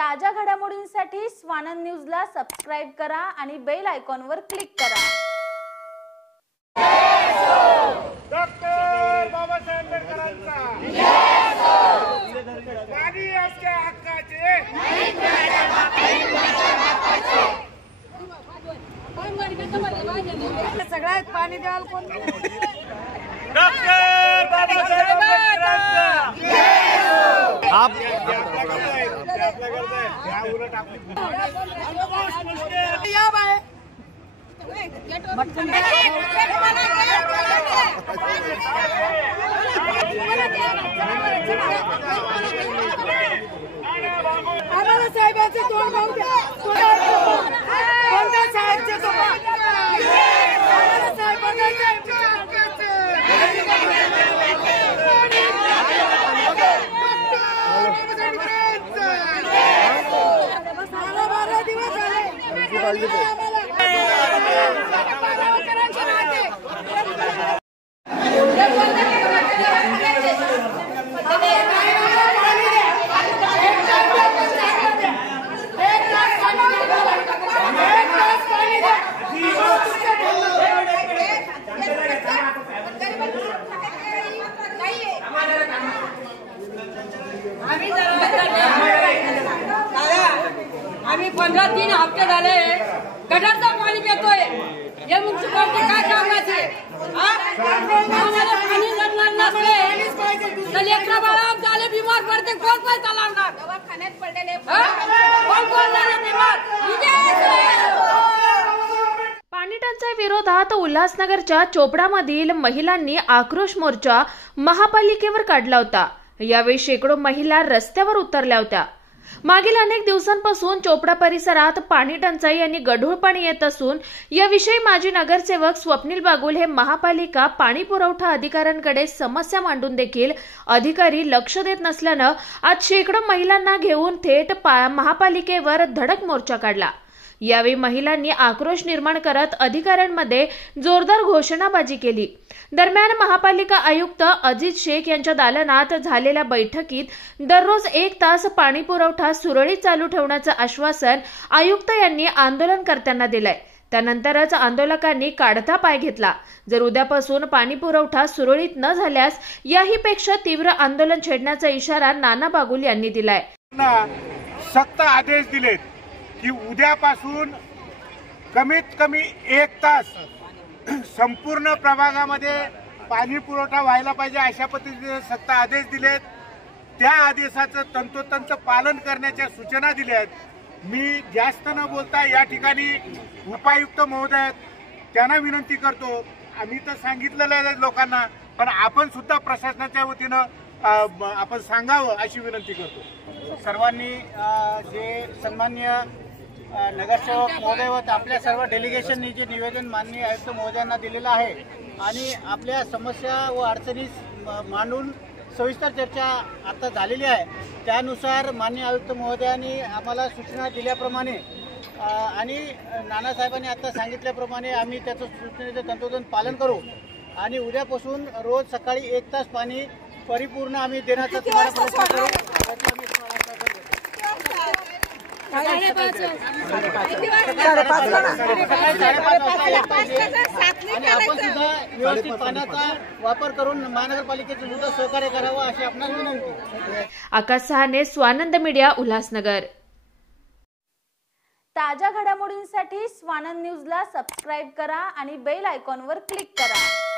ताज्या घडामोडींसाठी स्वानंद न्यूजला सबस्क्राइब करा आणि बेल आयकॉनवर क्लिक करा। डॉक्टर बाबासाहेब आंबेडकरांचा पाणी आमच्या हक्काचे सगळ्यात पाणी द्याल कोण? डॉक्टर बाबासाहेब आप या बाय आम्हाला साहेबांचं तोंड पाहू द्या। कोणत्या साहेबचे तो आम्ही 15-3 हफ्ते झाले गटारचं पाणी पितोय। हे म्युन्सिपालिटी काय कामाचे? आम्हाला पाणी जमणार नसले तर लेकरा बाळा झाले बिमार पडते, कोण पैसा लागणार? दवाखान्यात पडलेले कोण बिमार? पाणी टंचाई विरोधात उल्हासनगरच्या चोपडामधील महिलांनी आक्रोश मोर्चा महापालिकेवर काढला होता। यावेळी शेकडो महिला रस्त्यावर उतरल्या होत्या। मागील अनेक दिवसांपासून चोपडा परिसरात पाणी टंचाई आणि गढूळ पाणी येत असून याविषयी माजी नगरसेवक स्वप्नील बागुल हे महापालिका पाणी पुरवठा अधिकाऱ्यांकडे समस्या मांडून देखील अधिकारी लक्ष देत नसल्यानं आज शेकडो महिलांना घेऊन थेट महापालिकेवर धडक मोर्चा काढला। यावेळी महिलांनी आक्रोश निर्माण करत अधिकाऱ्यांमध्ये जोरदार घोषणाबाजी केली। दरम्यान महापालिका आयुक्त अजित शेख यांच्या दालनात झालेल्या बैठकीत दररोज 1 तास पाणी पुरवठा सुरळीत चालू ठेवण्याचं आश्वासन आयुक्त यांनी आंदोलनकर्त्यांना दिलंय। त्यानंतरच आंदोलकांनी काढता पाय घेतला। जर उद्यापासून पाणी पुरवठा सुरळीत न झाल्यास याहीपेक्षा तीव्र आंदोलन छेडण्याचा इशारा नाना बागुल यांनी दिलाय। सक्त आदेश दिलेत की उद्यापासून कमीत कमी 1 तास संपूर्ण प्रभागामध्ये पाणी पुरवठा व्हायला पाहिजे अशा पद्धतीने सक्त आदेश दिलेत। त्या आदेशाचं तंतोतंत पालन करण्याच्या सूचना दिल्यात। मी जास्त न बोलता या ठिकाणी उपायुक्त महोदय त्यांना विनंती करतो, आम्ही तर सांगितलेलं आहे लोकांना, पण आपण सुद्धा प्रशासनाच्या वतीनं आपण सांगावं अशी विनंती करतो। सर्वांनी जे सन्माननीय नगरसेवक महोदय व आपल्या सर्व डेलिगेशननी जे निवेदन माननीय आयुक्त महोदयांना दिलेलं आहे आणि आपल्या समस्या व अडचणी मांडून सविस्तर चर्चा आता झालेली आहे, त्यानुसार माननीय आयुक्त महोदयांनी आम्हाला सूचना दिल्याप्रमाणे आणि नानासाहेबांनी आता सांगितल्याप्रमाणे आम्ही त्याचं सूचनेचं तंतोतंत पालन करू आणि उद्यापासून रोज सकाळी 1 तास पाणी परिपूर्ण आम्ही देण्याचा तुम्हाला प्रयत्न करू। आणि आपण सुद्धा व्यवस्थित पाण्याचा वापर करून महानगरपालिकेचं सुद्धा सहकार्य करावं अशी आपणास विनंती। आकाश सहाने, स्वानंद मीडिया, उल्हासनगर। ताज्या घडामोडींसाठी स्वानंद न्यूजला सबस्क्राइब करा आणि बेल आयकॉनवर क्लिक करा।